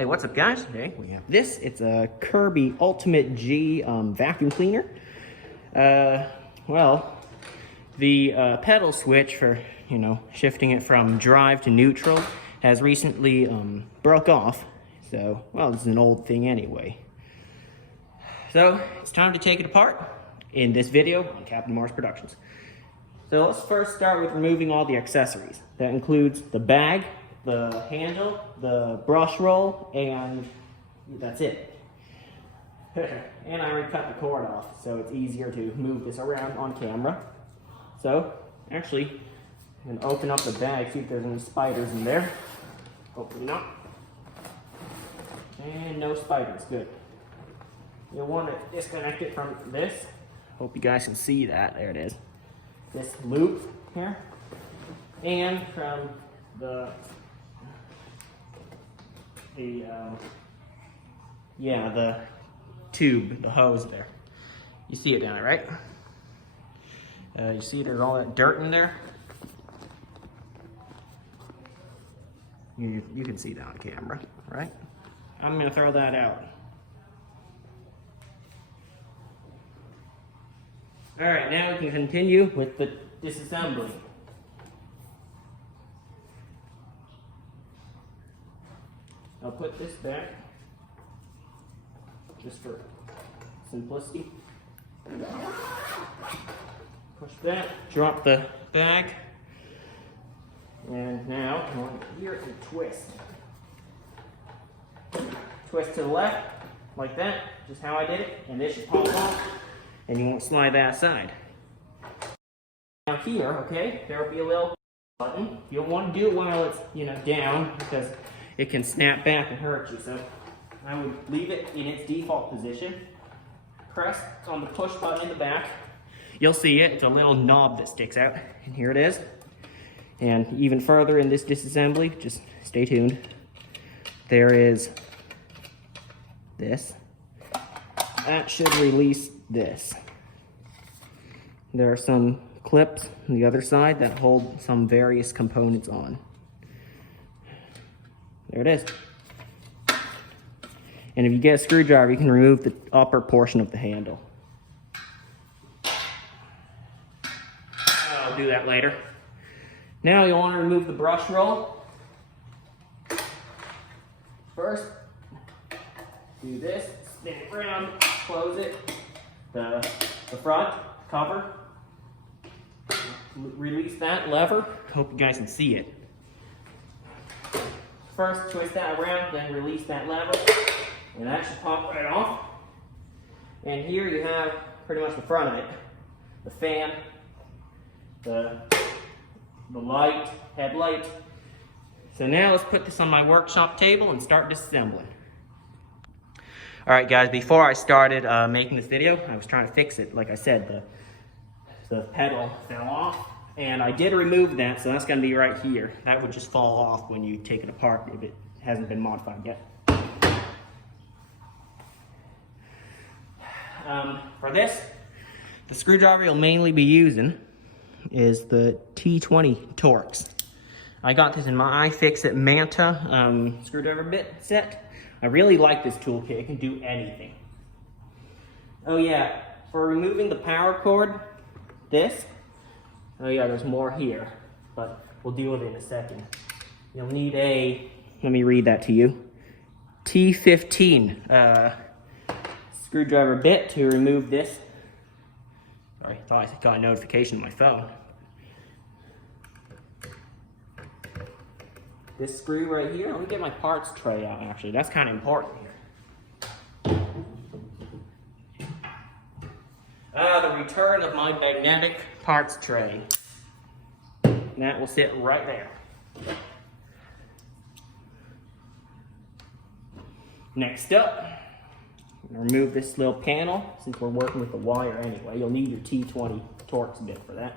Hey, what's up guys? Today we have this. It's a Kirby Ultimate G vacuum cleaner. Well, the pedal switch for, shifting it from drive to neutral has recently broke off. So, well, this is an old thing anyway. So, it's time to take it apart in this video on Captain Mars Productions. So let's first start with removing all the accessories. That includes the bag, the handle, the brush roll, and that's it. And I already cut the cord off, so it's easier to move this around on camera. So, actually, I'm gonna open up the bag, see if there's any spiders in there. Hopefully not. And no spiders, good. You'll want to disconnect it from this. Hope you guys can see that, there it is. This loop here. And from the tube, the hose there. You see it down there, right? You see there's all that dirt in there? You can see that on camera, right? I'm gonna throw that out. All right, now we can continue with the disassembly. I'll put this back, just for simplicity. Push that, drop the bag, and now I want here and twist. Twist to the left, like that, just how I did it, and this should pop off, and you won't slide that aside. Now here, okay, there will be a little button. You don't want to do it while it's, down, because it can snap back and hurt you. So I would leave it in its default position. Press on the push button in the back. You'll see it. It's a little knob that sticks out. And here it is. And even further in this disassembly, just stay tuned. There is this. That should release this. There are some clips on the other side that hold some various components on. There it is. And if you get a screwdriver, you can remove the upper portion of the handle. I'll do that later. Now you'll want to remove the brush roll. First, do this, spin it around, close it, the front cover. Release that lever. Hope you guys can see it. First, twist that around, then release that lever, and that should pop right off. And here you have pretty much the front of it. The fan, the light, headlight. So now let's put this on my workshop table and start disassembling. Alright guys, before I started making this video, I was trying to fix it. Like I said, the pedal fell off. And I did remove that, so that's going to be right here. That would just fall off when you take it apart if it hasn't been modified yet. For this, the screwdriver you'll mainly be using is the T20 Torx. I got this in my iFixit Manta screwdriver bit set. I really like this toolkit. It can do anything. Oh yeah, for removing the power cord, oh yeah, there's more here, but we'll deal with it in a second. You'll need let me read that to you, T15 screwdriver bit to remove this. Sorry, I thought I got a notification on my phone. This screw right here, let me get my parts tray out actually, that's kind of important here. The return of my magnetic parts tray. And that will sit right there. Next up, I'm going to remove this little panel since we're working with the wire anyway. You'll need your T20 Torx bit for that.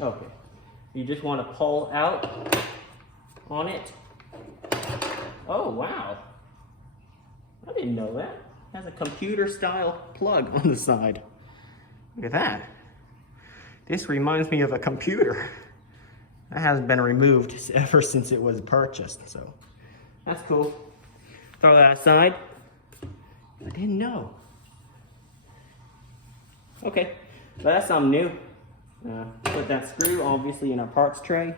Okay, you just want to pull out on it. Oh, wow. I didn't know that. It has a computer-style plug on the side. Look at that. This reminds me of a computer. That hasn't been removed ever since it was purchased, so that's cool. Throw that aside. I didn't know. Okay, so that's something new. Put that screw obviously in our parts tray.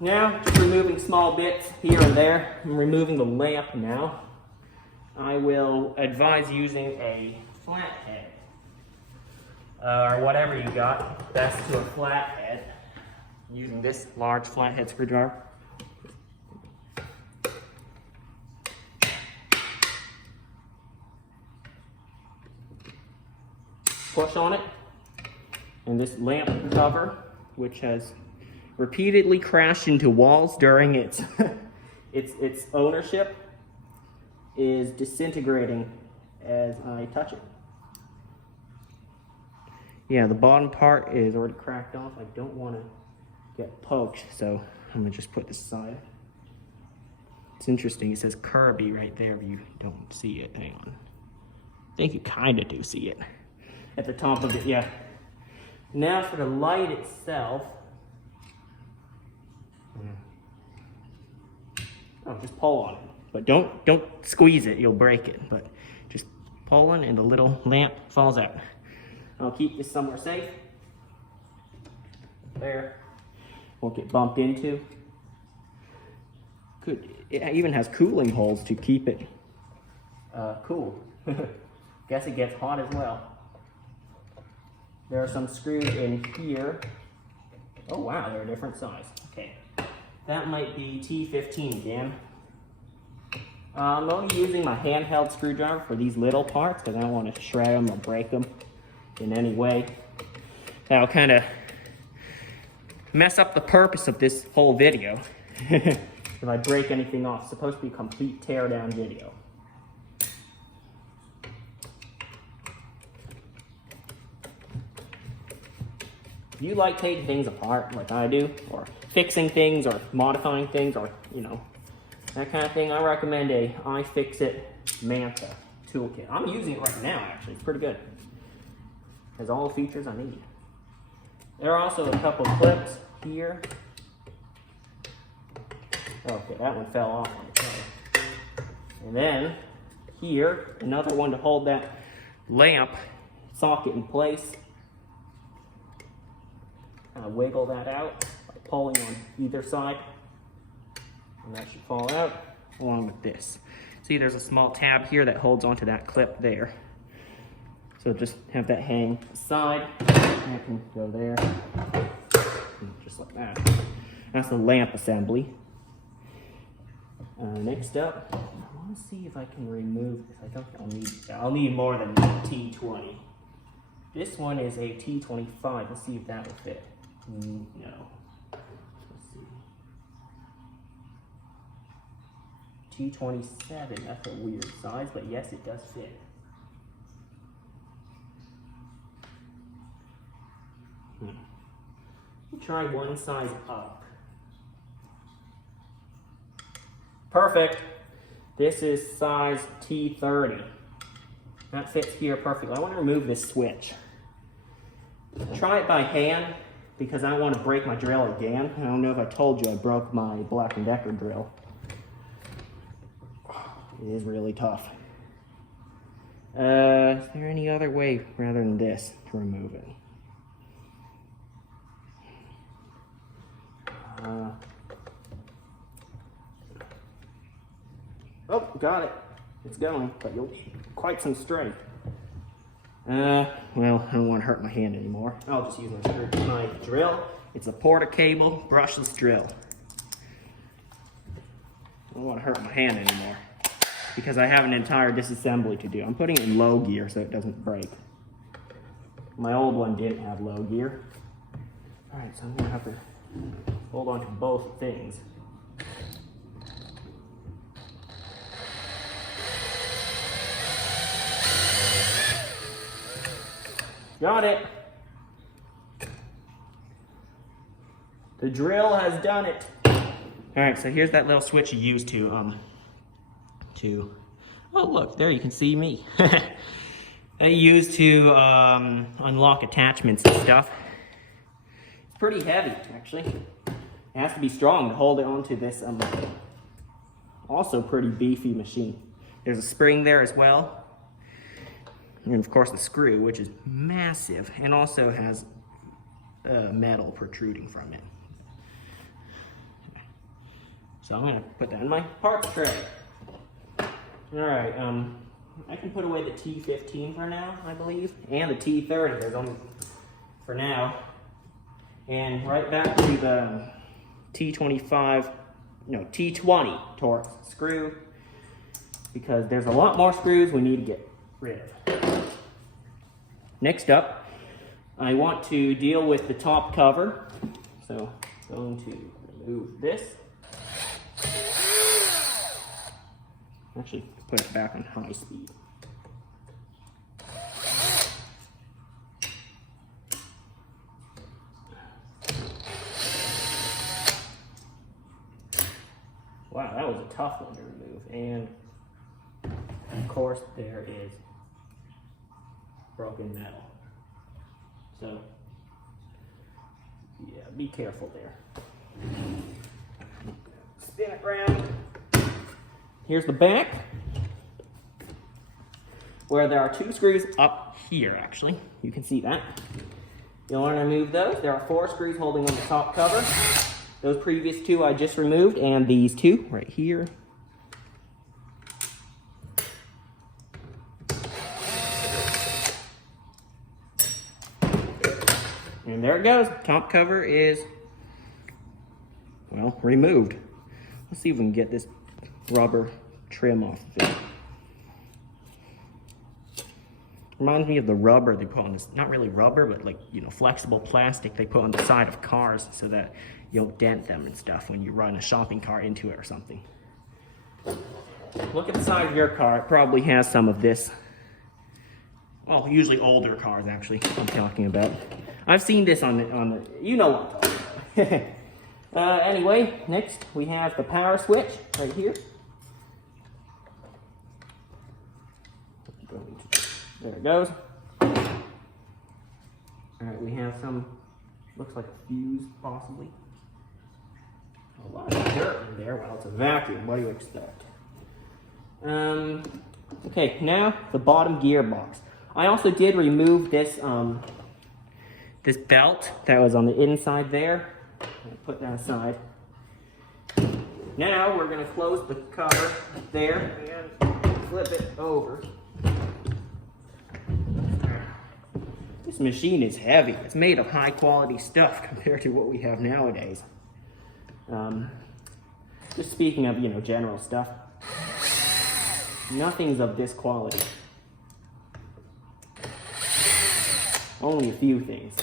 Now, just removing small bits here and there. I'm removing the lamp now. I will advise using a flathead, or whatever you got, best to a flathead, using this large flathead screwdriver. Push on it, and this lamp cover, which has repeatedly crashed into walls during its its ownership, is disintegrating as I touch it. Yeah, the bottom part is already cracked off. I don't want to get poked, so I'm gonna just put this aside. It's interesting, it says Kirby right there if you don't see it. Hang on. I think you kind of do see it. At the top of it, yeah. Now for the light itself. Oh, just pull on it. But don't squeeze it, you'll break it. But just pulling and the little lamp falls out. I'll keep this somewhere safe. There. Won't get bumped into. It even has cooling holes to keep it cool. Guess it gets hot as well. There are some screws in here. Oh wow, they're a different size. Okay. That might be T15 again. I'm only using my handheld screwdriver for these little parts because I don't want to shred them or break them in any way. That'll kind of mess up the purpose of this whole video. If I break anything off, it's supposed to be a complete teardown video. If you like taking things apart like I do, or fixing things or modifying things, or that kind of thing, I recommend a iFixit Manta toolkit. I'm using it right now, actually. It's pretty good. Has all the features I need. There are also a couple clips here. Okay, that one fell off on its own. And then here, another one to hold that lamp socket in place. Wiggle that out by pulling on either side. And that should fall out along with this. See, there's a small tab here that holds onto that clip there. So just have that hang aside. That can go there. Just like that. That's the lamp assembly. Next up, I want to see if I can remove this. I don't I'll need more than T20. This one is a T25. Let's see if that will fit. No. Let's see. T27, that's a weird size, but yes, it does fit. Try one size up. Perfect. This is size T30. That fits here perfectly. I want to remove this switch. Try it by hand because I don't want to break my drill again. I don't know if I told you I broke my Black & Decker drill. It is really tough. Is there any other way rather than this to remove it? Oh, got it. It's going, but you'll need quite some strength. Well, I don't want to hurt my hand anymore. I'll just use my drill. It's a Porta cable brushless drill. I don't want to hurt my hand anymore because I have an entire disassembly to do. I'm putting it in low gear so it doesn't break. My old one didn't have low gear. All right, so I'm gonna have to hold on to both things. Got it. The drill has done it. All right, so here's that little switch you use to, oh look, there you can see me. That you use to unlock attachments and stuff. It's pretty heavy, actually. It has to be strong to hold it onto this, also pretty beefy machine. There's a spring there as well. And of course the screw, which is massive and also has metal protruding from it. So I'm gonna put that in my parts tray. All right, I can put away the T15 for now, I believe, and the T30. There's only for now, and right back to the T20 Torx screw, because there's a lot more screws we need to get rid of. Next up, I want to deal with the top cover. So I'm going to remove this. Actually, put it back on high speed. Wow, that was a tough one to remove. And of course, there is broken metal. So, yeah, be careful there. Spin it around. Here's the back, where there are 2 screws up here, actually. You can see that. You'll want to remove those. There are 4 screws holding on the top cover. Those previous 2 I just removed, and these 2 right here. And there it goes. Top cover is, well, removed. Let's see if we can get this rubber trim off of it. Reminds me of the rubber they put on this, not really rubber, but like, you know, flexible plastic they put on the side of cars so that you don't dent them and stuff when you run a shopping cart into it or something. Look at the side of your car. It probably has some of this. Well, usually older cars, actually, I'm talking about. I've seen this on the you know what I'm talking about. Anyway, next we have the power switch right here. There it goes. All right, we have some, looks like a fuse, possibly. A lot of dirt in there. Well, it's a vacuum. What do you expect? Okay, now the bottom gearbox. I also did remove this this belt that was on the inside there. I'll put that aside. Now we're going to close the cover there and flip it over. This machine is heavy. It's made of high quality stuff compared to what we have nowadays. Just speaking of, you know, general stuff, nothing's of this quality. Only a few things.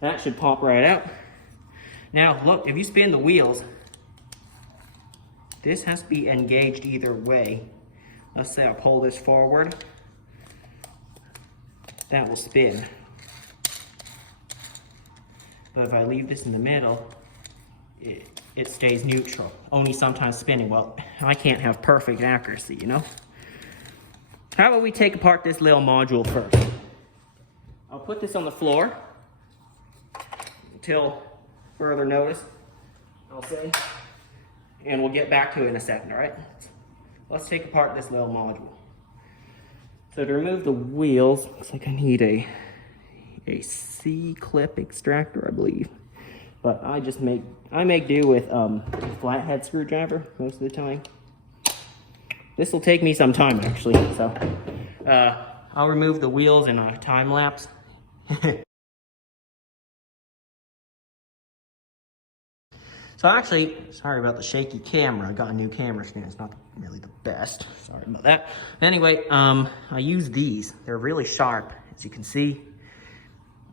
That should pop right out. Now look, if you spin the wheels, this has to be engaged either way. Let's say I pull this forward, that will spin. But if I leave this in the middle, it stays neutral, only sometimes spinning. Well, I can't have perfect accuracy, you know? How about we take apart this little module first? I'll put this on the floor until further notice, I'll say. And we'll get back to it in a second, all right? Let's take apart this little module. So to remove the wheels, looks like I need a C-clip extractor, I believe. But I make do with a flathead screwdriver most of the time. This will take me some time, actually. So I'll remove the wheels in a time lapse. So actually, sorry about the shaky camera. I got a new camera screen. It's not really the best. Sorry about that. Anyway, I use these. They're really sharp, as you can see,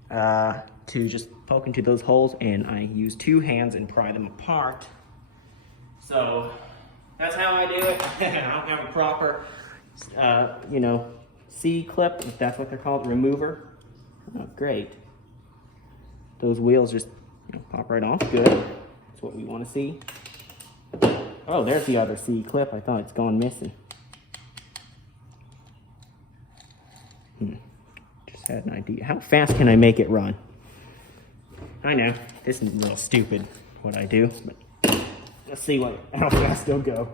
to just poke into those holes, and I use 2 hands and pry them apart. So that's how I do it. I don't have a proper, you know, C-clip, if that's what they're called, remover. Oh, great. Those wheels just pop right off. Good. That's what we want to see. Oh, there's the other C-clip. I thought it's gone missing. Just had an idea. How fast can I make it run? I know, this is a little stupid what I do, but let's see how fast it'll go.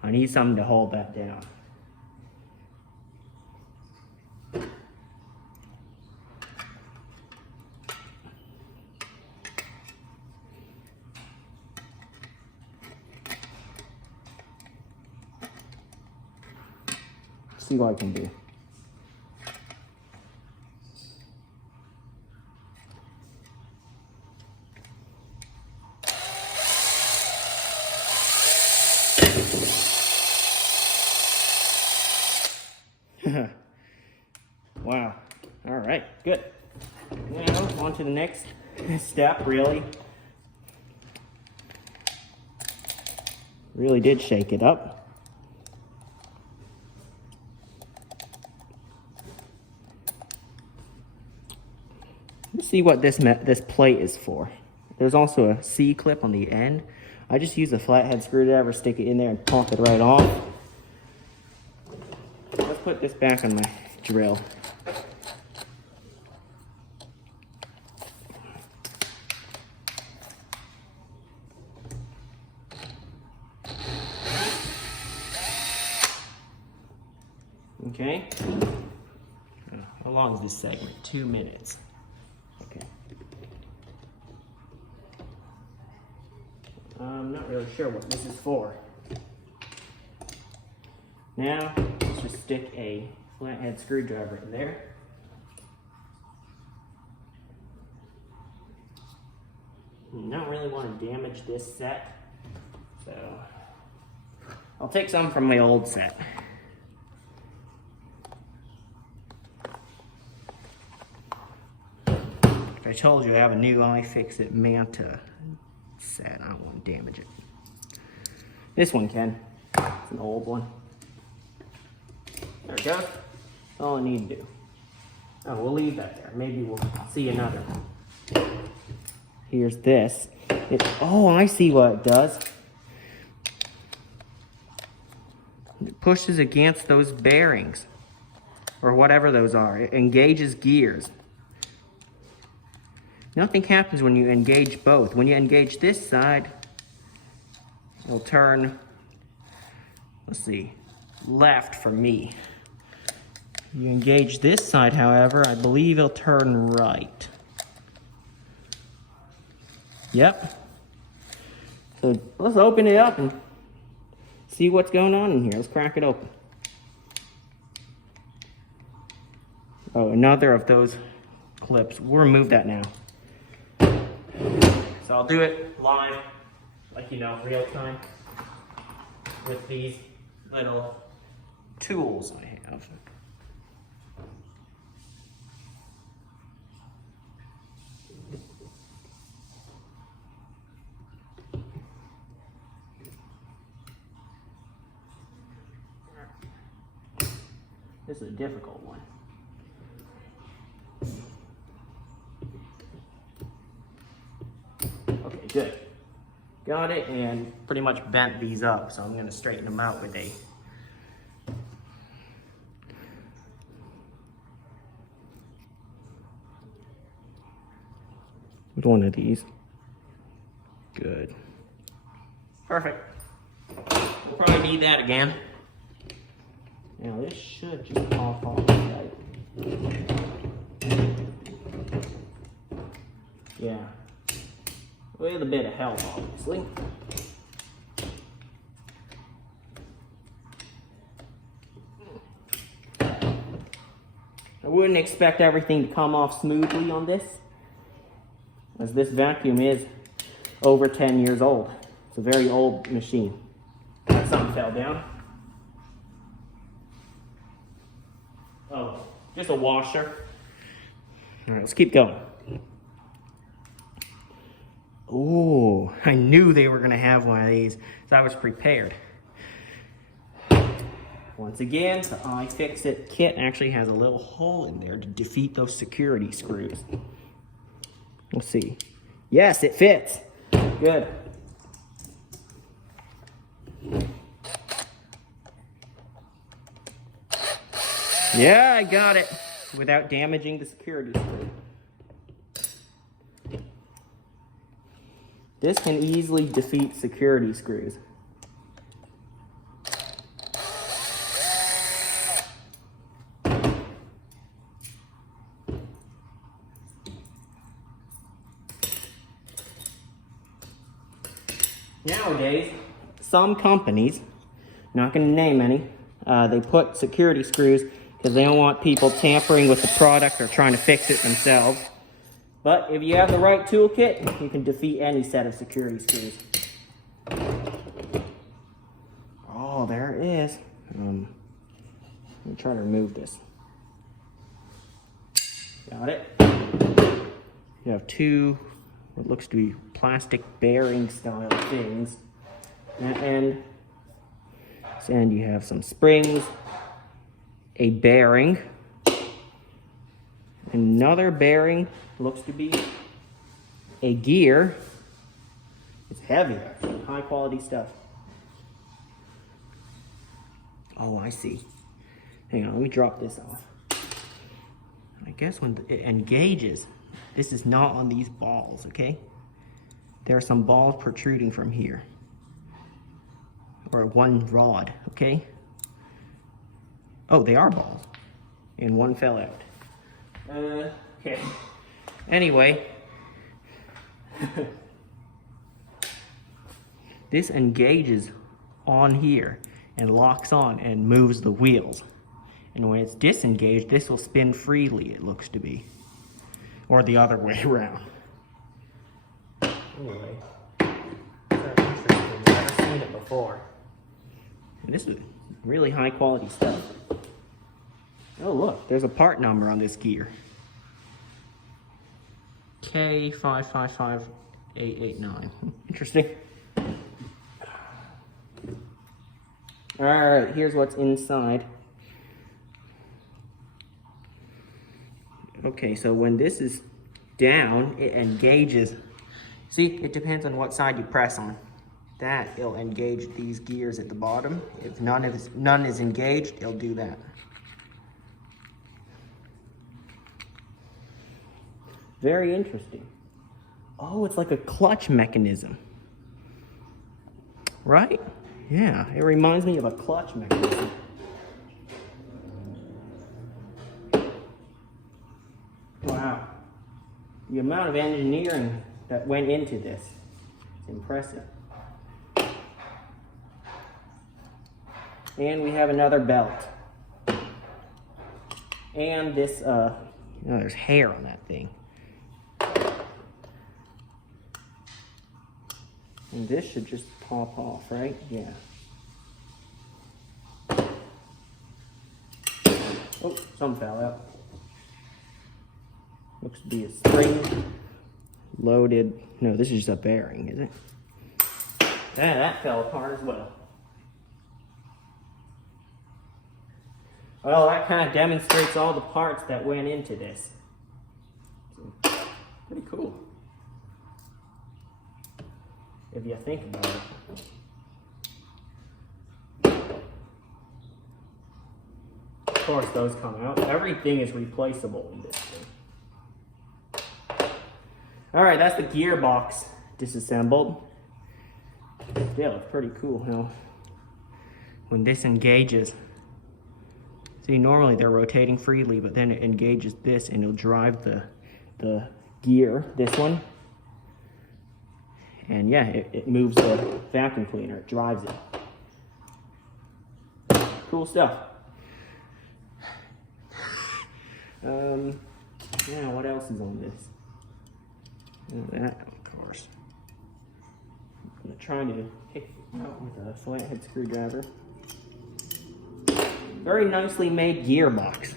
I need something to hold that down. See what I can do. Wow. All right, good. Now on to the next step, really did shake it up. Let's see what this plate is for. There's also a C-clip on the end. I just use a flathead screwdriver, stick it in there and pop it right off. Let's put this back on my drill. Okay. How long is this segment? 2 minutes. Okay. I'm not really sure what this is for. Now, let's just stick a flathead screwdriver in there. I don't really want to damage this set, so I'll take some from my old set. I told you I have a new iFixit Manta set. I don't want to damage it. This one can. It's an old one. There we go. That's all I need to do. Oh, we'll leave that there. Maybe we'll see another one. Here's this. Oh, I see what it does. It pushes against those bearings, or whatever those are. It engages gears. Nothing happens when you engage both. When you engage this side, it'll turn, let's see, left for me. You engage this side, however, I believe it'll turn right. Yep. So let's open it up and see what's going on in here. Let's crack it open. Oh, another of those clips. We'll remove that now. So I'll do it live, like real time, with these little tools I have. This is a difficult one. Okay, good. Got it, and pretty much bent these up, so I'm going to straighten them out with one of these. Good. Perfect. We'll probably need that again. Now this should just pop off, right? Yeah. With a bit of help, obviously. I wouldn't expect everything to come off smoothly on this. as this vacuum is over 10 years old. It's a very old machine. Something fell down. Oh, just a washer. All right, let's keep going. Oh, I knew they were gonna have one of these, so I was prepared. Once again, the iFixit kit actually has a little hole in there to defeat those security screws. Let's see. Yes, it fits. Good. Yeah, I got it without damaging the security screw. This can easily defeat security screws. Nowadays, some companies, not going to name any, they put security screws because they don't want people tampering with the product or trying to fix it themselves. But if you have the right toolkit, you can defeat any set of security screws. Oh, there it is. Let me try to remove this. Got it. You have two, what looks to be plastic bearing style things. That end. And you have some springs, a bearing, another bearing, looks to be a gear. It's heavy, actually, high quality stuff. Oh, I see. Hang on, let me drop this off. I guess when it engages, this is not on these balls, okay? There are some balls protruding from here. Or one rod, okay? Oh, they are balls. And one fell out. Okay. Anyway. This engages on here and locks on and moves the wheels. And when it's disengaged, this will spin freely, it looks to be. Or the other way around. Anyway. That's interesting. I've never seen it before. And this is really high quality stuff. Oh look, there's a part number on this gear. K555889. Interesting. Alright, here's what's inside. Okay, so when this is down, it engages. See, it depends on what side you press on. That, it'll engage these gears at the bottom. If none is engaged, it'll do that. Very interesting. Oh, it's like a clutch mechanism. Right? Yeah, it reminds me of a clutch mechanism. Wow. The amount of engineering that went into this is impressive. And we have another belt. And this, there's hair on that thing. And this should just pop off, right? Yeah. Oh, some fell out. Looks to be a spring loaded. No, this is just a bearing, is it? Yeah, that fell apart as well. Well, that kind of demonstrates all the parts that went into this. So, pretty cool. If you think about it. Of course, those come out. Everything is replaceable in this thing. Alright, that's the gearbox disassembled. Yeah, it's pretty cool how when this engages. See, normally they're rotating freely, but then it engages this and it'll drive the gear, this one. And yeah, it moves the vacuum cleaner, it drives it. Cool stuff. Yeah, what else is on this? That, of course. I'm trying to pick it out with a flathead screwdriver. Very nicely made gearbox.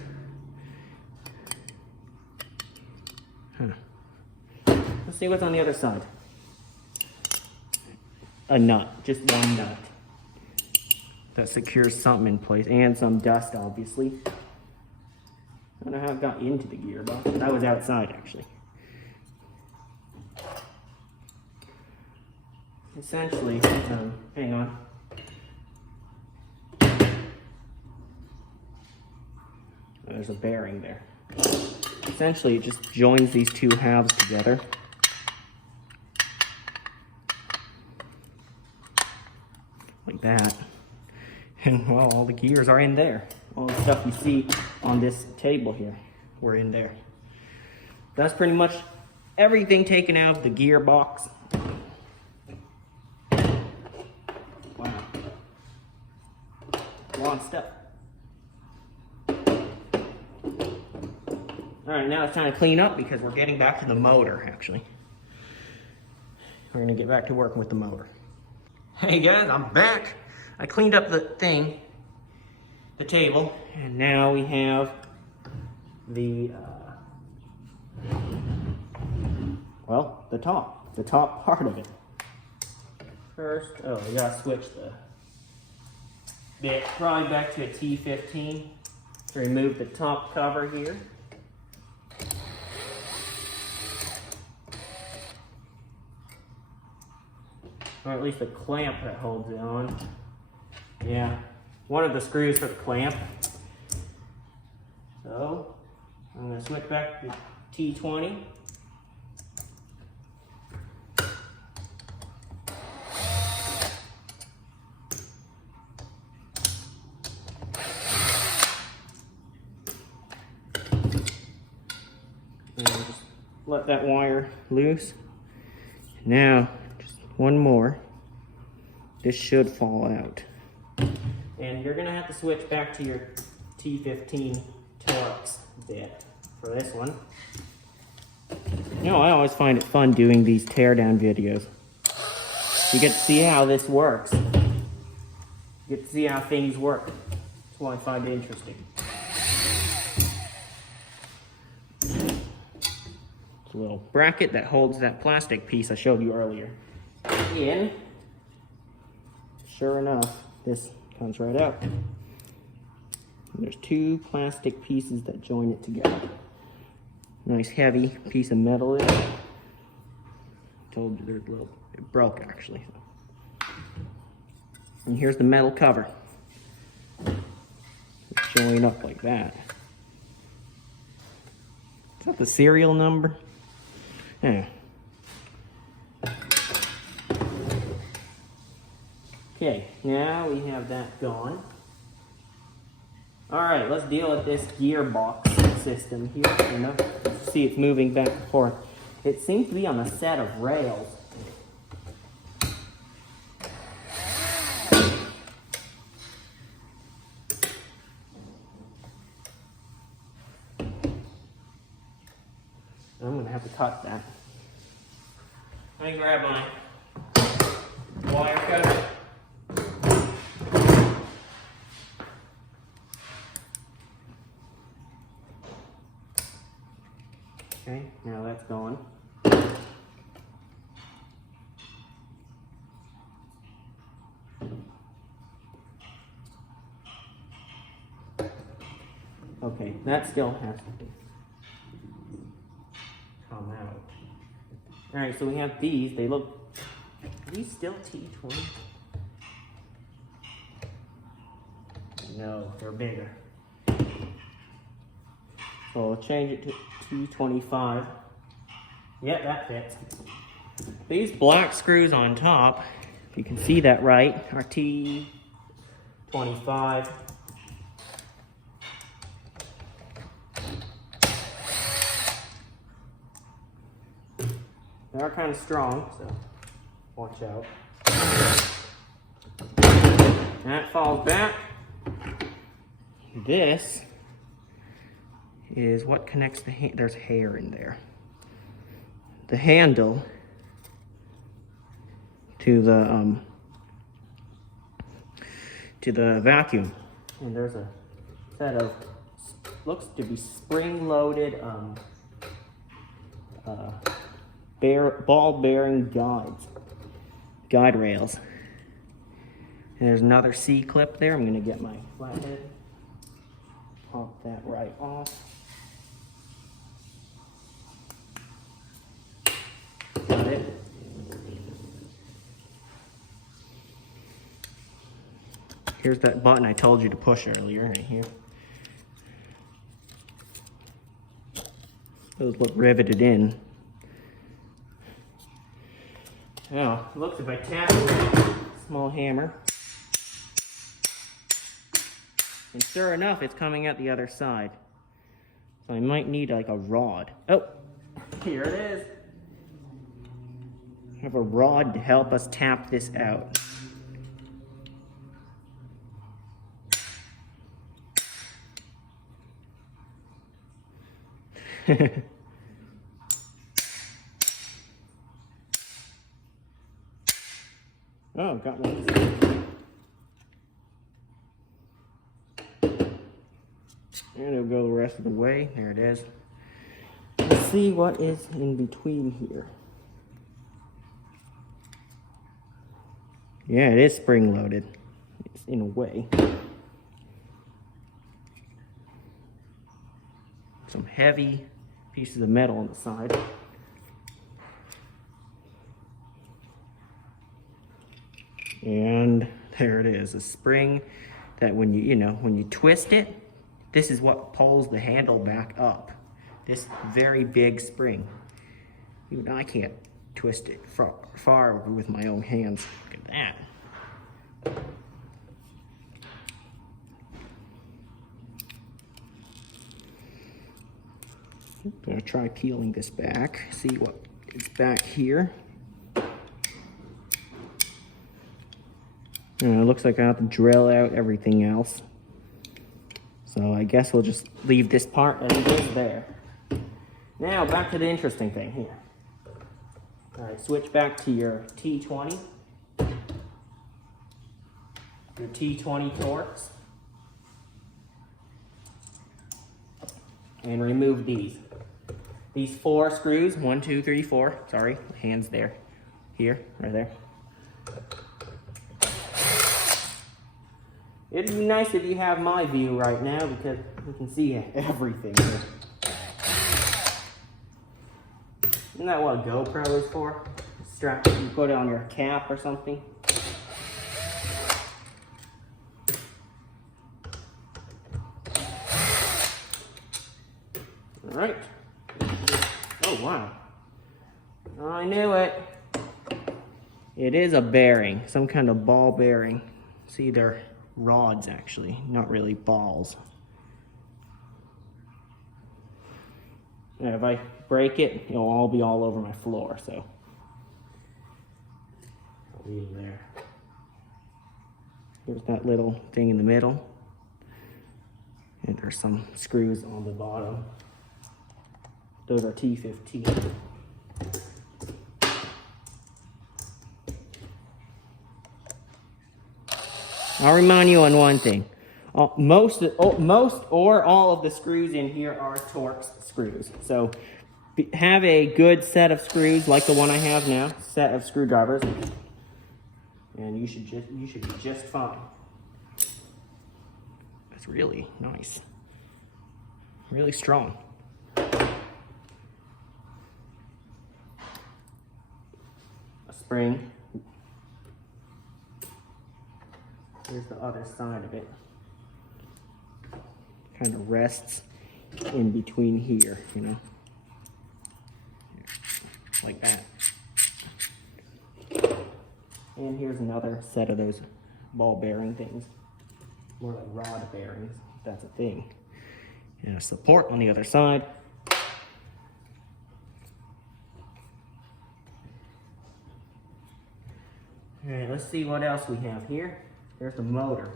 Let's see what's on the other side. A nut, just one nut. That secures something in place, and some dust, obviously. I don't know how it got into the gearbox. That was outside, actually. Essentially, hang on. There's a bearing there. Essentially, it just joins these two halves together. Like that. And well, all the gears are in there. All the stuff you see on this table here, we're in there. That's pretty much everything taken out of the gearbox. Wow. A lot of stuff. Alright, now it's time to clean up because we're getting back to the motor, actually. We're gonna get back to working with the motor. Hey guys, I'm back. I cleaned up the thing, the table, and now we have the, well, the top part of it. First, we gotta switch the bit probably back to a T15 to remove the top cover here. Or at least the clamp that holds it on. Yeah, one of the screws for the clamp. So, I'm going to switch back to T20. And just let that wire loose. Now, just one more. This should fall out. And you're gonna have to switch back to your T15 Torx bit for this one. You know, I always find it fun doing these teardown videos. You get to see how this works. You get to see how things work. That's why I find it interesting. It's a little bracket that holds that plastic piece I showed you earlier in. Sure enough, this comes right out. And there's two plastic pieces that join it together. Nice heavy piece of metal there. I told you there's a little, it broke actually. And here's the metal cover. Join up like that. Is that the serial number? Yeah. Okay, now we have that gone. Alright, let's deal with this gearbox system here. You know, see it's moving back and forth. It seems to be on a set of rails. I'm going to have to cut that. Let me grab my wire cutter. Okay, now that's gone. Okay, that still has to come out. Alright, so we have these. They look, are these still T20? No, they're bigger. So we'll change it to T25. Yep, that fits. These black screws on top, if you can see that right, are T25. They are kind of strong, so watch out. That falls back. This is what connects the there's hair in there. the handle to the vacuum. And there's a set of, looks to be spring-loaded ball bearing guide rails. And there's another C-clip there. I'm gonna get my flathead, pop that right off. Got it. Here's that button I told you to push earlier, right here. Those look riveted in. Now, looks if I tap with a small hammer, and sure enough, it's coming out the other side. So I might need like a rod. Oh, here it is. I have a rod to help us tap this out. Oh, got one. And it'll go the rest of the way. There it is. Let's see what is in between here. Yeah, it is spring loaded. It's in a way. Some heavy pieces of metal on the side. And there it is, a spring that when when you twist it, this is what pulls the handle back up. This very big spring. Even I can't twist it far with my own hands. Look at that. I'm gonna try peeling this back, see what is back here. It looks like I have to drill out everything else. So I guess we'll just leave this part as it is there. Now back to the interesting thing here. All right, switch back to your T20. Your T20 Torx. And remove these. These 4 screws, 1, 2, 3, 4. Sorry, hands there. Here, right there. It'd be nice if you have my view right now because you can see everything here. Isn't that what a GoPro is for? Strap, you put it on your cap or something. All right. Oh, wow. I knew it. It is a bearing, some kind of ball bearing. See, they're rods actually, not really balls. Now, if I break it, it'll all be all over my floor, so I'll leave it there. There's that little thing in the middle. And there's some screws on the bottom. Those are T15. I'll remind you on one thing. Most or all of the screws in here are Torx screws. So have a good set of screws like the one I have now, set of screwdrivers, and you should be just fine. That's really nice. Really strong. A spring. Here's the other side of it. Kind of rests in between here, you know, like that. And here's another set of those ball bearing things, more like rod bearings, if that's a thing. And a support on the other side. All right, let's see what else we have here. There's the motor.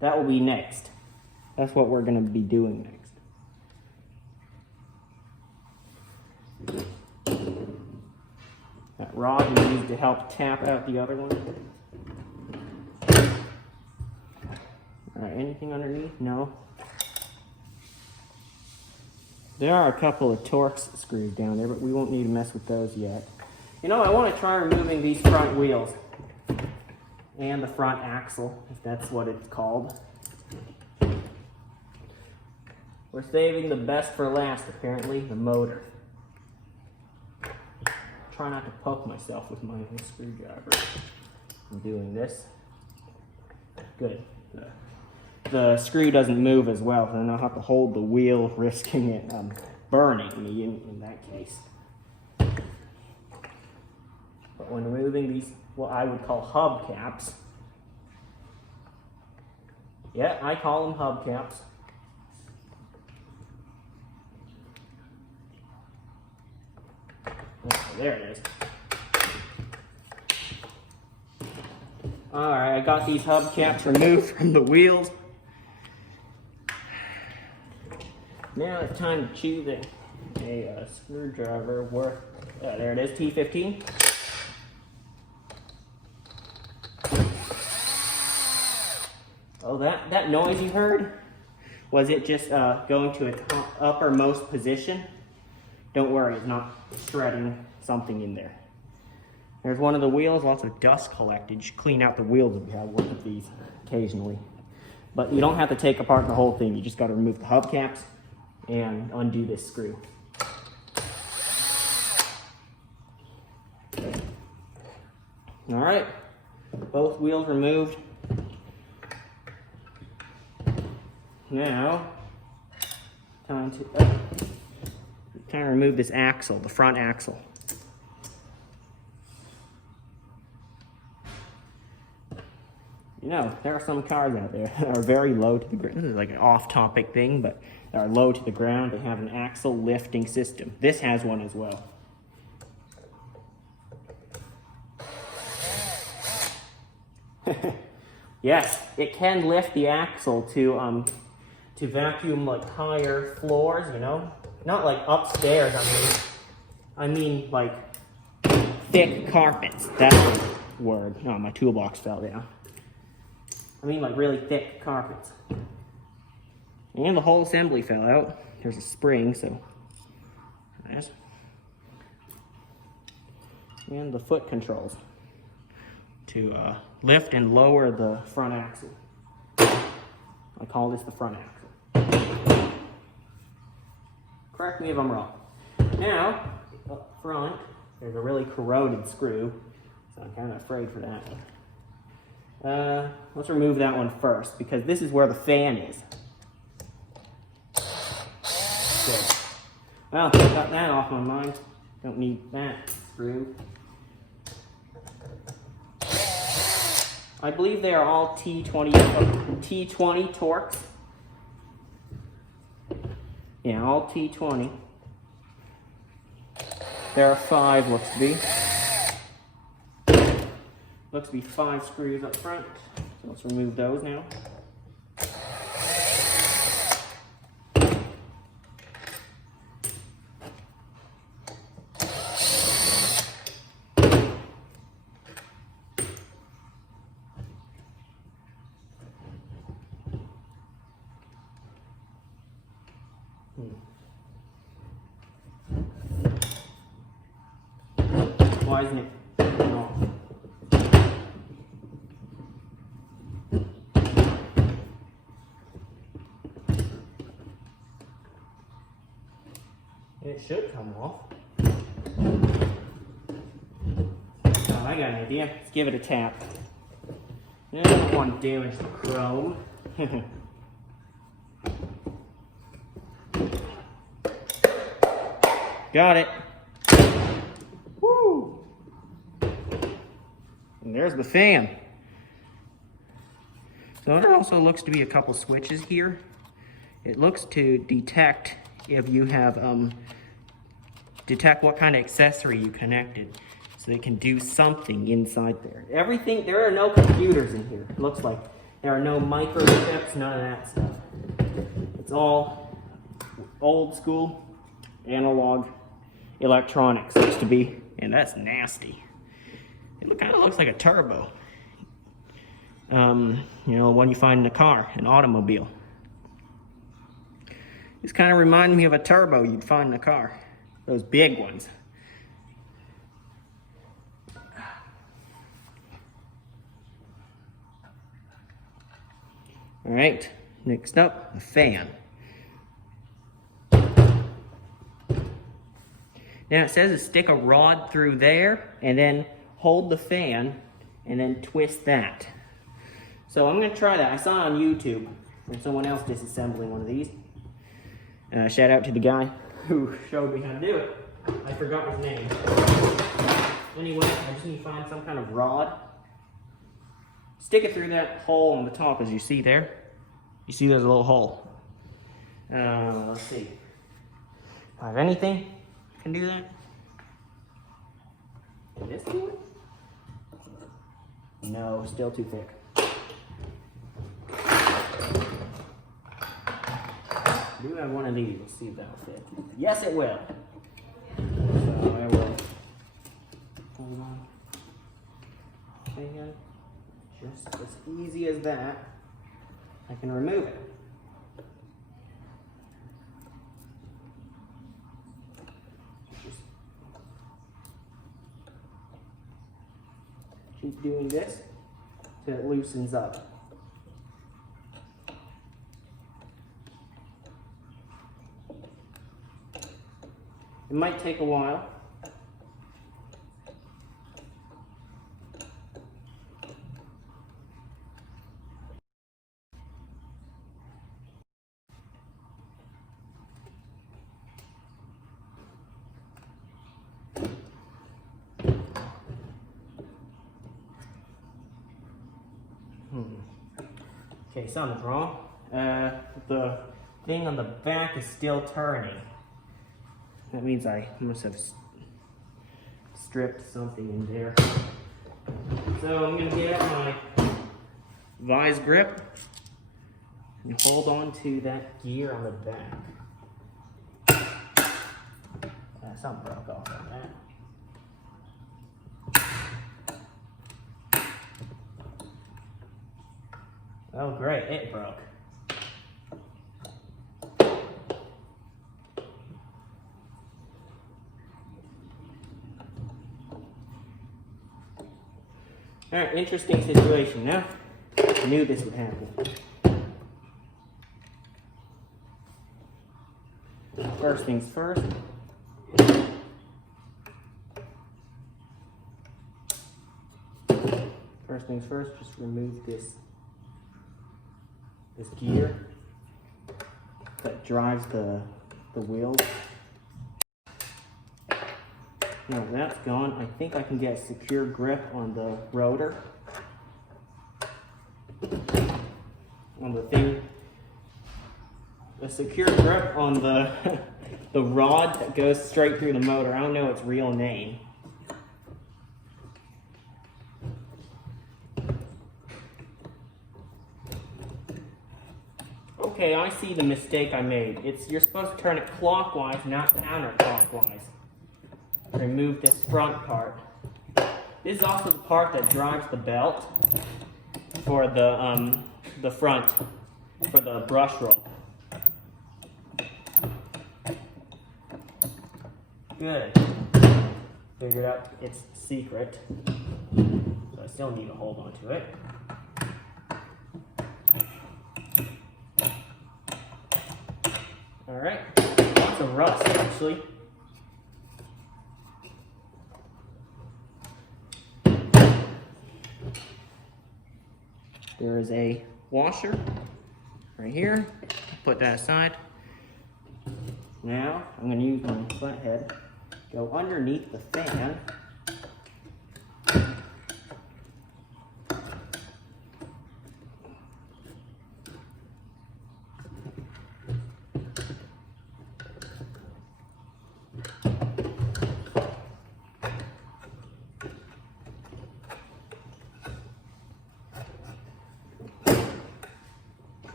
That will be next. That's what we're going to be doing next. That rod we use to help tap out the other one. Alright, anything underneath? No. There are a couple of Torx screws down there, but we won't need to mess with those yet. You know, I want to try removing these front wheels and the front axle, if that's what it's called. We're saving the best for last, apparently, the motor. Try not to poke myself with my own screwdriver. I'm doing this. Good. The screw doesn't move as well, so I don't have to hold the wheel, risking it burning me in that case. But when removing these, what I would call hubcaps, yeah, I call them hubcaps. Oh, there it is. Alright, I got these hubcaps removed from the wheels. Now it's time to choose a screwdriver worth, there it is, T15. Oh, that noise you heard? Was it just going to its uppermost position? Don't worry, it's not shredding something in there. There's one of the wheels, lots of dust collected. You should clean out the wheels if you have one of these occasionally. But you don't have to take apart the whole thing. You just got to remove the hubcaps and undo this screw. All right, both wheels removed. Now, time to remove this axle, the front axle. You know, there are some cars out there that are very low to the ground. This is like an off-topic thing, but they are low to the ground. They have an axle lifting system. This has one as well. Yes, it can lift the axle to vacuum like higher floors, you know? Not like upstairs, I mean like thick carpets. That's the word. Oh, my toolbox fell down. I mean like really thick carpets. And the whole assembly fell out. There's a spring, so yes. And the foot controls to lift and lower the front axle. I call this the front axle. Correct me if I'm wrong. Now, up front, there's a really corroded screw, so I'm kind of afraid for that one. Let's remove that one first, because this is where the fan is. Good. Well, got that off my mind. Don't need that screw. I believe they are all T20 Torx. Yeah, all T20. There are 5, looks to be. Looks to be 5 screws up front. So let's remove those now. Why isn't it off? It should come off. Oh, I got an idea. Let's give it a tap. I don't want to damage the chrome. Got it. Woo! And there's the fan. So there also looks to be a couple switches here. It looks to detect if you have, detect what kind of accessory you connected. So they can do something inside there. Everything, there are no computers in here. It looks like there are no microchips, none of that stuff. It's all old school, analog electronics, looks to be. and that's nasty. It kind of looks like a turbo. You know, one you find in a car, an automobile. This kind of reminds me of a turbo you'd find in a car. Those big ones. All right, next up, the fan. Now it says to stick a rod through there and then hold the fan and then twist that. So I'm gonna try that. I saw it on YouTube from someone else disassembling one of these. Shout out to the guy who showed me how to do it. I forgot his name. Anyway, I just need to find some kind of rod. Stick it through that hole on the top as you see there. You see there's a little hole. Let's see. If I have anything, can do that. Can this do it? No, still too thick. I do have one of these. Let's see if that'll fit. Yes, it will. So I will hold on. And just as easy as that, I can remove it. Just keep doing this till it loosens up. It might take a while. Okay, something's wrong. The thing on the back is still turning. That means I must have stripped something in there. So I'm going to get out my vise grip and hold on to that gear on the back. Something broke off on that. Oh great, it broke. Alright, interesting situation. Now, I knew this would happen. First things first. First things first, just remove this gear that drives the wheels. Now that's gone. I think I can get a secure grip on the rotor. On the thing. A secure grip on the the rod that goes straight through the motor. I don't know its real name. Okay, I see the mistake I made. You're supposed to turn it clockwise, not counterclockwise. Remove this front part. This is also the part that drives the belt for the front, for the brush roll. Good. Figured out its secret. So I still need to hold on to it. Alright, lots of rust actually. There is a washer right here. Put that aside. Now I'm going to use my flathead, go underneath the fan.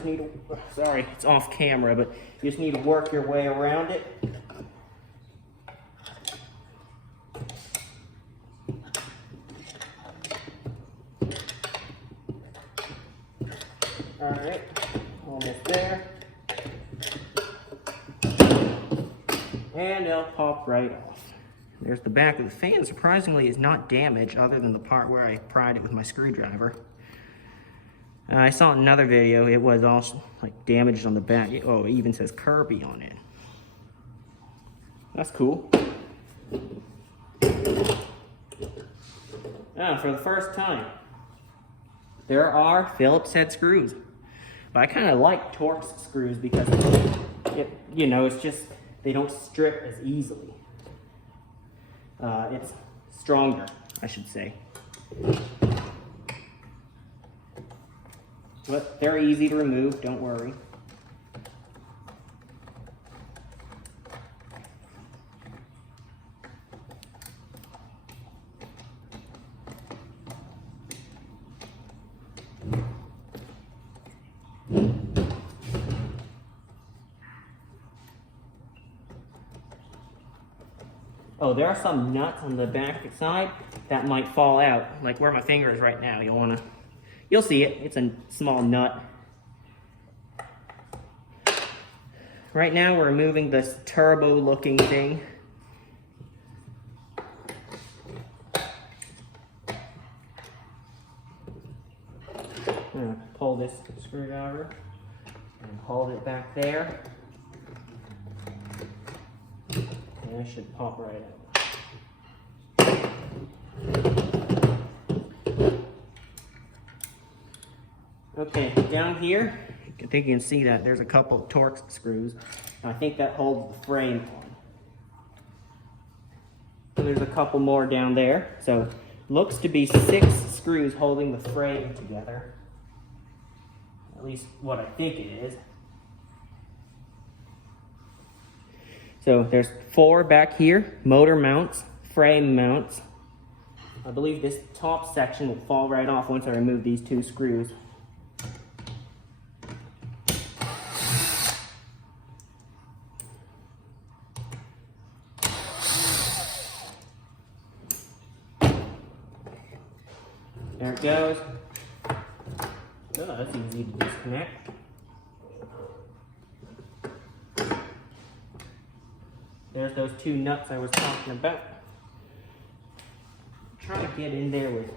just need to, sorry, it's off camera, but you just need to work your way around it. All right, almost there. And it'll pop right off. There's the back of the fan. Surprisingly, is not damaged other than the part where I pried it with my screwdriver. I saw in another video, it was also like damaged on the back. Oh, it even says Kirby on it. That's cool. For the first time, there are Phillips head screws. But I kind of like Torx screws because, you know, it's just, they don't strip as easily. It's stronger, I should say. But they're easy to remove, don't worry. Oh, there are some nuts on the back side that might fall out, like where my finger is right now. You'll see it. It's a small nut. Right now we're removing this turbo looking thing. I'm gonna pull this screwdriver and hold it back there. And it should pop right out. Okay, down here, I think you can see that there's a couple of Torx screws. I think that holds the frame on. So there's a couple more down there. So looks to be 6 screws holding the frame together. At least what I think it is. So there's 4 back here, motor mounts, frame mounts. I believe this top section will fall right off once I remove these 2 screws. There it goes. Oh, that's easy to disconnect. There's those 2 nuts I was talking about. I'm trying to get in there with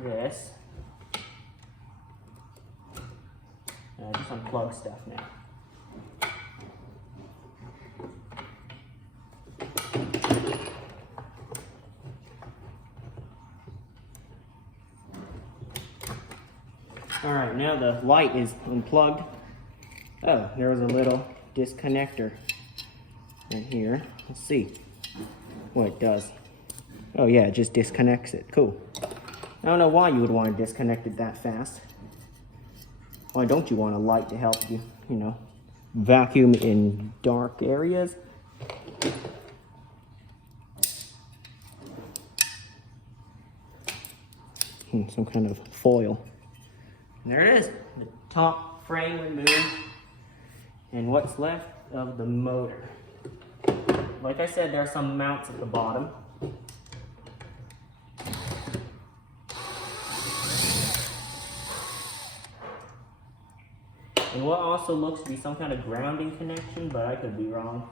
this. Just unplug stuff now. Alright, now the light is unplugged. Oh, there was a little disconnector right here. Let's see what it does. Oh yeah, it just disconnects it. Cool. I don't know why you would want to disconnect it that fast. Why don't you want a light to help you, you know, vacuum in dark areas? Some kind of foil. And there it is, the top frame removed, and what's left of the motor. Like I said, there are some mounts at the bottom. And what also looks to be some kind of grounding connection, but I could be wrong.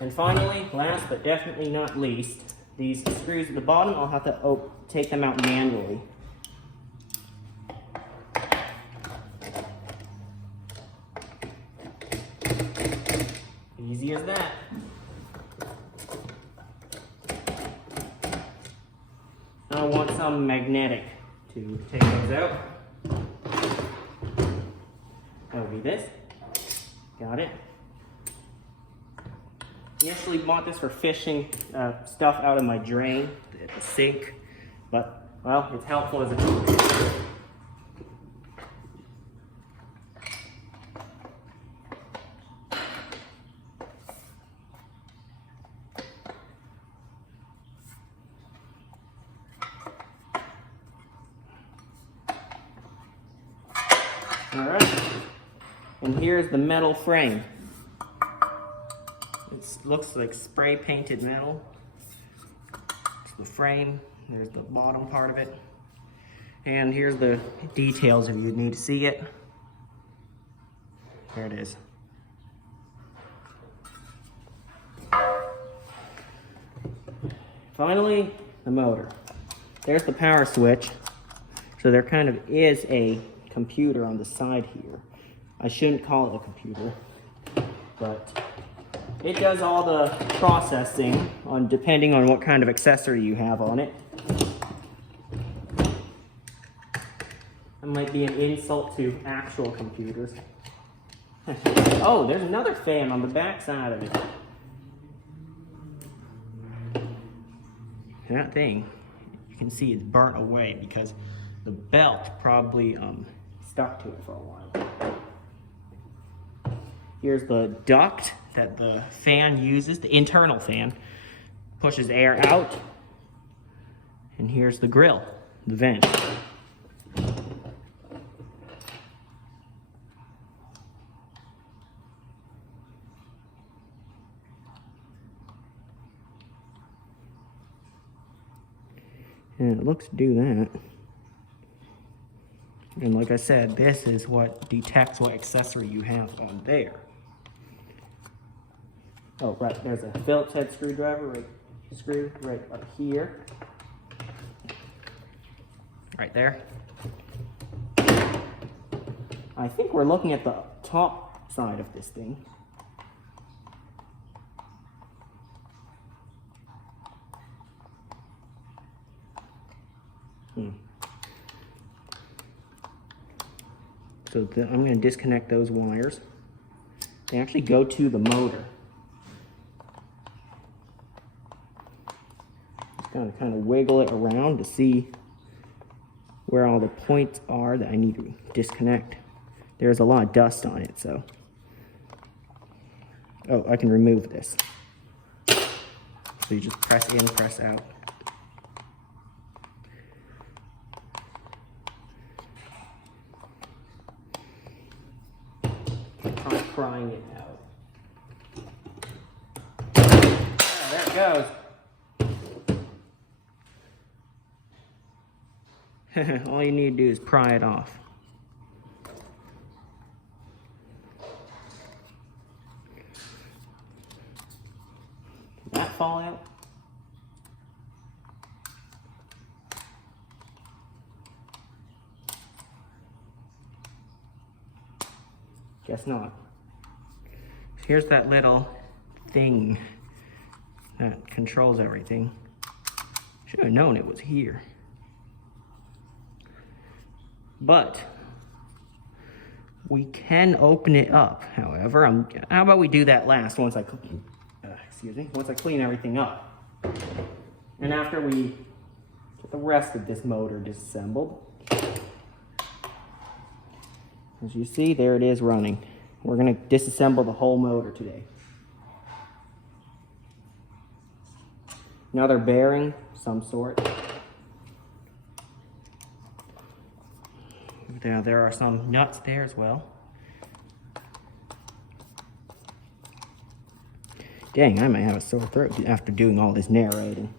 And finally, last but definitely not least, these screws at the bottom, I'll have to take them out manually. Easy as that. Now I want some magnetic to take those out. That would be this. Got it. Initially bought this for fishing stuff out of my drain at the sink, but, well, it's helpful as a tool. All right. And here's the metal frame. It looks like spray painted metal. It's the frame. There's the bottom part of it. And here's the details if you need to see it. There it is. Finally, the motor. There's the power switch. So there kind of is a computer on the side here. I shouldn't call it a computer, but it does all the processing depending on what kind of accessory you have on it. That might be an insult to actual computers. Oh, there's another fan on the back side of it. And that thing, you can see it's burnt away because the belt probably stuck to it for a while. Here's the duct that the fan uses, the internal fan, pushes air out. And here's the grill, the vent. And it looks to do that. And like I said, this is what detects what accessory you have on there. Oh, right, there's a Phillips head screwdriver right up here. Right there. I think we're looking at the top side of this thing. So I'm going to disconnect those wires. They actually go to the motor. Just going to kind of wiggle it around to see where all the points are that I need to disconnect. There's a lot of dust on it, so. Oh, I can remove this. So you just press in, press out. Try prying it out. Oh, there it goes. All you need to do is pry it off. Did that fall out? Guess not. Here's that little thing that controls everything. Should have known it was here. But we can open it up. However, how about we do that last once I clean everything up. And after we get the rest of this motor disassembled. As you see, there it is running. We're going to disassemble the whole motor today. Another bearing, some sort. There are some nuts there as well. Dang, I might have a sore throat after doing all this narrating.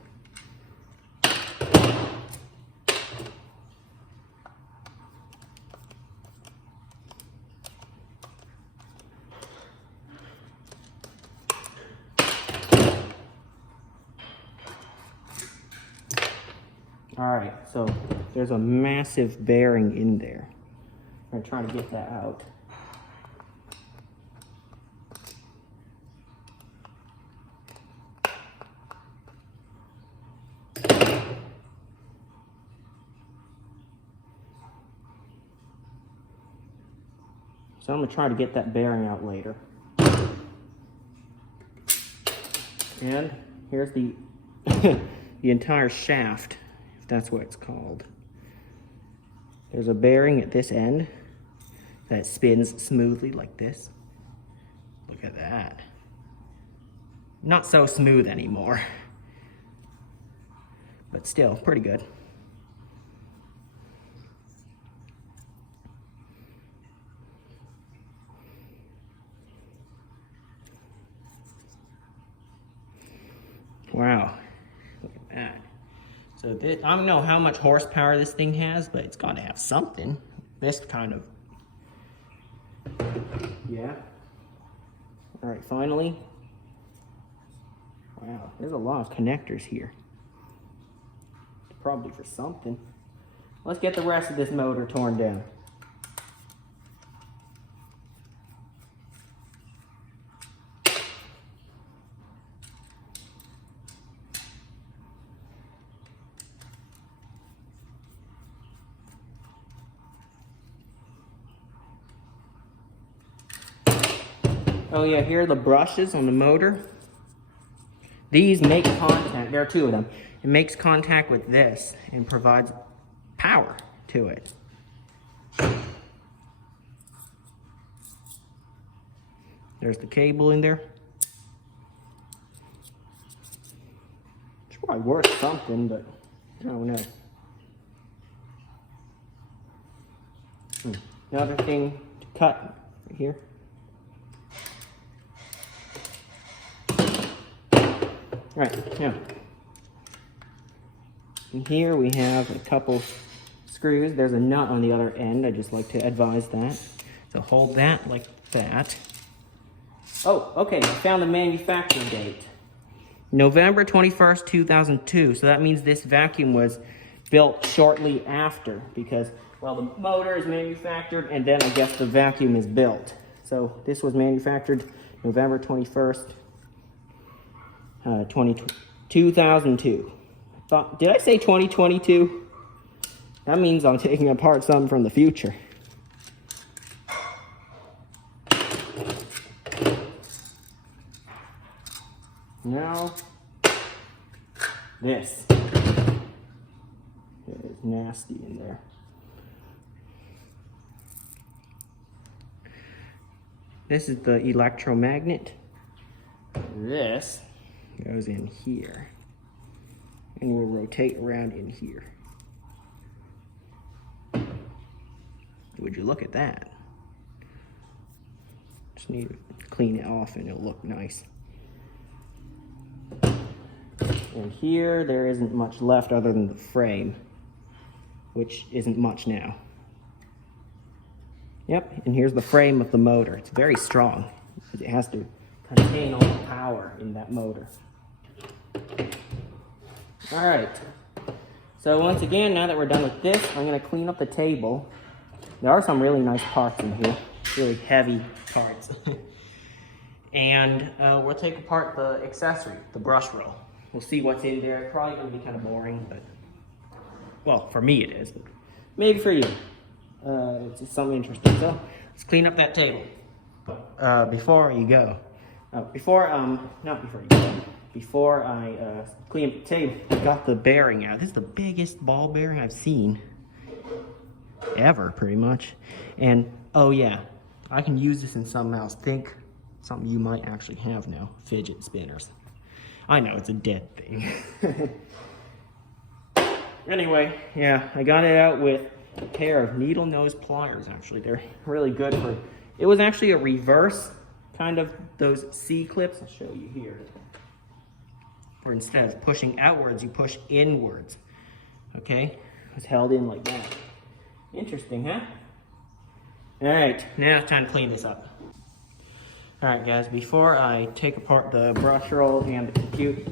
Alright, so there's a massive bearing in there. I'm going to try to get that out. So I'm going to try to get that bearing out later. And here's the the entire shaft, if that's what it's called. There's a bearing at this end that spins smoothly like this. Look at that. Not so smooth anymore, but still pretty good. So this, I don't know how much horsepower this thing has, but it's got to have something. This kind of, yeah. All right, finally. Wow, there's a lot of connectors here. Probably for something. Let's get the rest of this motor torn down. Oh yeah, here are the brushes on the motor. These make contact, there are two of them. It makes contact with this and provides power to it. There's the cable in there. It's probably worth something, but I don't know. Another thing to cut right here. All right, now, in here we have a couple screws. There's a nut on the other end. I just like to advise that. So hold that like that. Oh, okay, I found the manufacturing date. November 21st, 2002. So that means this vacuum was built shortly after because, well, the motor is manufactured and then I guess the vacuum is built. So this was manufactured November 21st, 2002. Did I say 2022? That means I'm taking apart something from the future. Now, this. It is nasty in there. This is the electromagnet. This goes in here. And we'll rotate around in here. Would you look at that? Just need to clean it off and it'll look nice. And here, there isn't much left other than the frame, which isn't much now. Yep, and here's the frame of the motor. It's very strong. It has to contain all the power in that motor. All right, so once again, now that we're done with this, I'm gonna clean up the table. There are some really nice parts in here, really heavy parts. And we'll take apart the accessory, the brush roll. We'll see what's in there. It's probably gonna be kind of boring, but, well, for me it is, but maybe for you. It's just something interesting. So let's clean up that table. Before you go, before I clean up the table, I got the bearing out. This is the biggest ball bearing I've seen ever, pretty much. And oh yeah, I can use this in something else. Think something you might actually have now, fidget spinners. I know it's a dead thing. Anyway, yeah, I got it out with a pair of needle nose pliers, actually. They're really good for, it was actually a reverse kind of those C-clips. I'll show you here. Where instead of pushing outwards, you push inwards. Okay? It's held in like that. Interesting, huh? All right, now it's time to clean this up. All right, guys, before I take apart the brush roll and the compute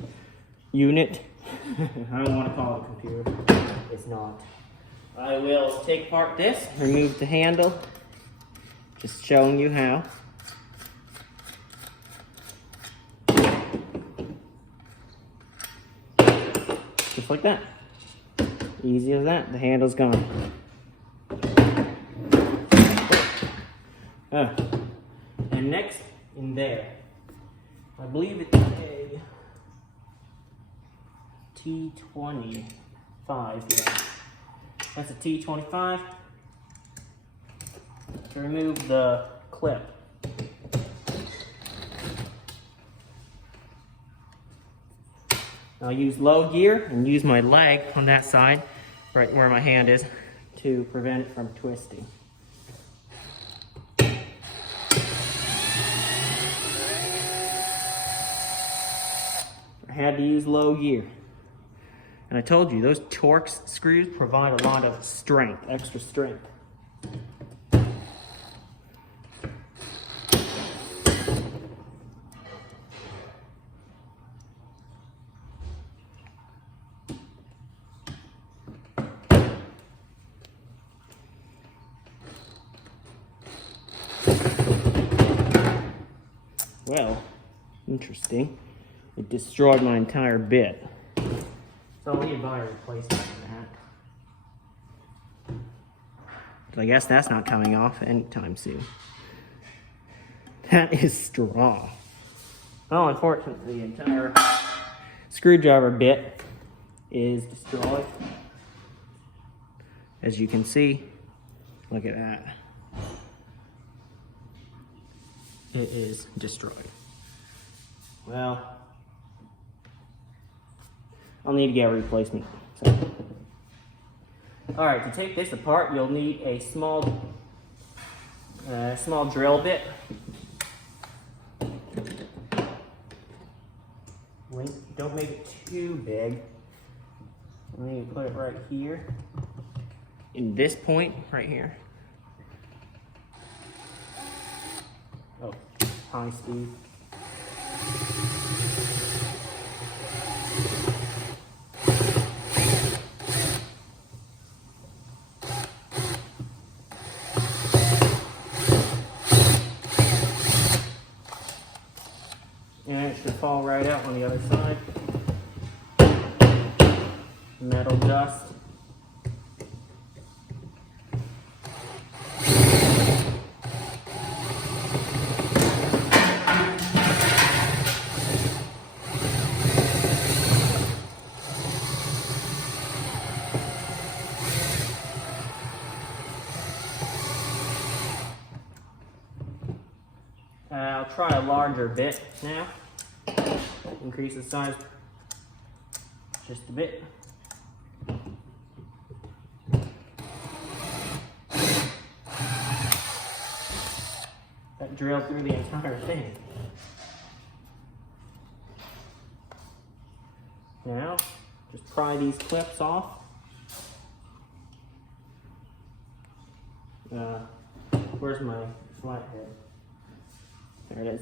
unit, I don't want to call it a computer, it's not. I will take apart this, remove the handle, just showing you how. Just like that. Easy as that, the handle's gone. And next, in there, I believe it's a T25, yeah. That's a T25. To remove the clip. I'll use low gear and use my leg on that side, right where my hand is, to prevent it from twisting. I had to use low gear. And I told you, those Torx screws provide a lot of strength, extra strength. Well, interesting. It destroyed my entire bit. So I'll need to buy a replacement for that. So I guess that's not coming off anytime soon. That is straw. Oh, unfortunately, the entire screwdriver bit is destroyed. As you can see, look at that. It is destroyed. Well, I'll need to get a replacement. So. Alright, to take this apart, you'll need a small drill bit. Don't make it too big. I'm going to put it right here. In this point, right here. Oh, high speed. And it should fall right out on the other side. Metal dust. I'll try a larger bit now. Increase the size just a bit. That drilled through the entire thing. Now, just pry these clips off. Where's my flathead? There it is.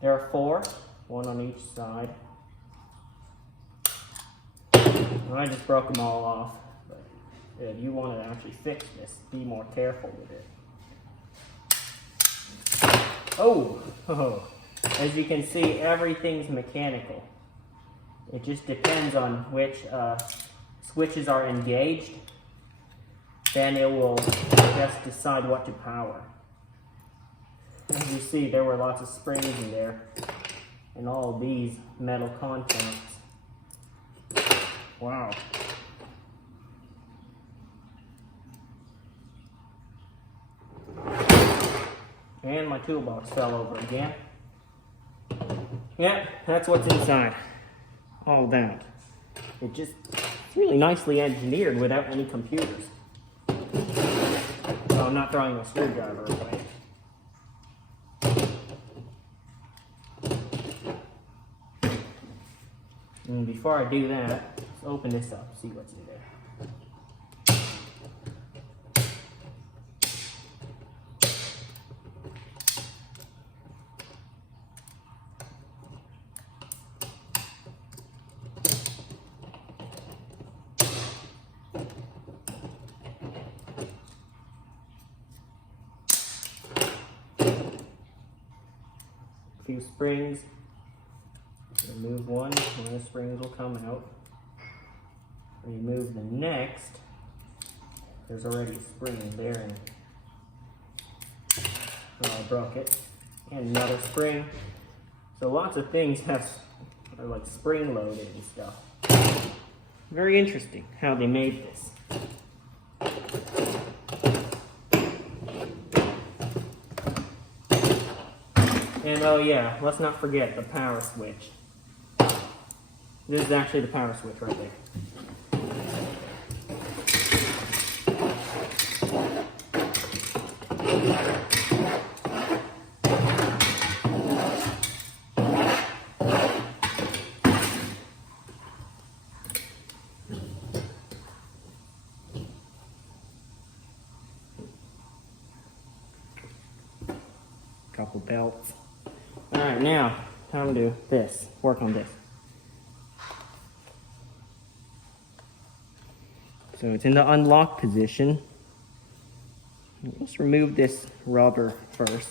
There are 4, one on each side. I just broke them all off. But if you want to actually fix this, be more careful with it. Oh! As you can see, everything's mechanical. It just depends on which switches are engaged. Then it will just decide what to power. As you see, there were lots of springs in there, and all of these metal contacts. Wow. And my toolbox fell over again. Yeah, that's what's inside. All that. It's really nicely engineered without any computers. Well, I'm not throwing a screwdriver away. And before I do that, let's open this up, see what's in there. A few springs. Remove one of the springs will come out. Remove the next. There's already a spring there, and I broke it. And another spring. So lots of things are like spring loaded and stuff. Very interesting how they made this. And oh yeah, let's not forget the power switch. This is actually the power switch right there. Couple belts. All right, now time to do this. Work on this. So it's in the unlock position. Let's remove this rubber first.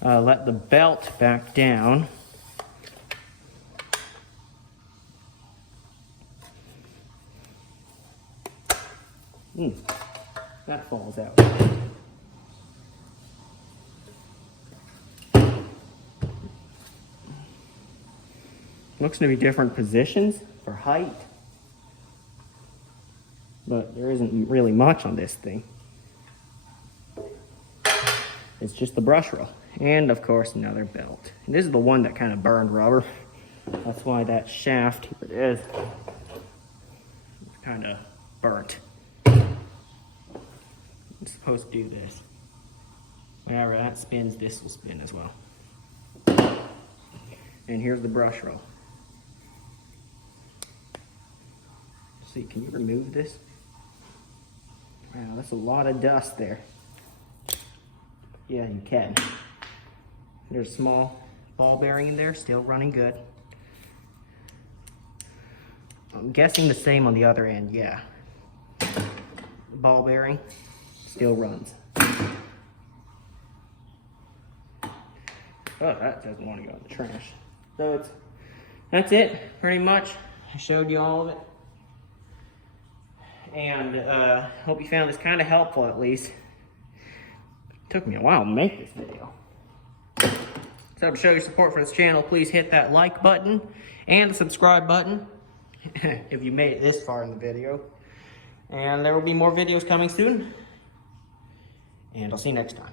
Let the belt back down. That falls out. Looks to be different positions for height, but there isn't really much on this thing. It's just the brush roll, and of course another belt. And this is the one that kind of burned rubber. That's why that shaft, here it is, it's kind of burnt. It's supposed to do this. Whenever that spins, this will spin as well. And here's the brush roll. See, can you remove this? Wow, that's a lot of dust there. Yeah, you can. There's a small ball bearing in there, still running good. I'm guessing the same on the other end, yeah. Ball bearing still runs. Oh, that doesn't want to go in the trash. So that's it, pretty much. I showed you all of it. And hope you found this kind of helpful at least. It took me a while to make this video. So to show your support for this channel, please hit that like button and the subscribe button if you made it this far in the video. And there will be more videos coming soon. And I'll see you next time.